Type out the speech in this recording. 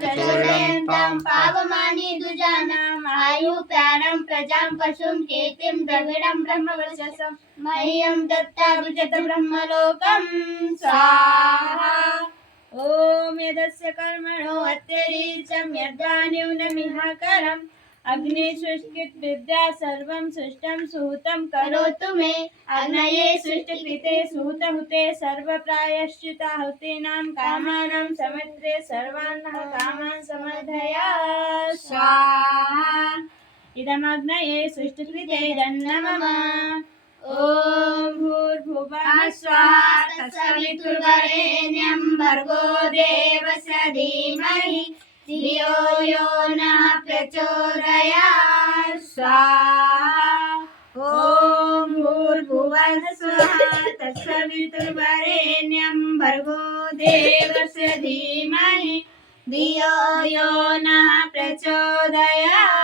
प्रचोदयन्तां पावमानि दुजानाम् आयुप्राणं प्रजां पशुं कीर्तिं द्रविडं ब्रह्मवर्चसं मह्यं दत्ता भुजत ब्रह्मलोकं स्वाहा। ॐ यदस्य कर्मणो अत्यरीचं यद्वा न्यूनमिहाकरम् अग्निसृष्टित विद्या सर्वं सृष्टं सुहूतं करोतु मे अग्नये सृष्टिकृते सुहूतहुते सर्वप्रायश्चिताहुतीनां कामानां समित्रे सर्वान् कामान् समर्थया स्वाहा। इदमग्नये सृष्टिकृते दन्नमम। ॐ भूर्भुवः स्वः तत्सवितुर्वरेण्यं भर्गो देवस्य धीमहि धियो यो नः प्रचोदयात् स्वाहा। ॐ भूर्भुवः स्वः तत्सवितुर्वरेण्यं भर्गो देवस्य धीमहि धियो यो नः प्रचोदयात्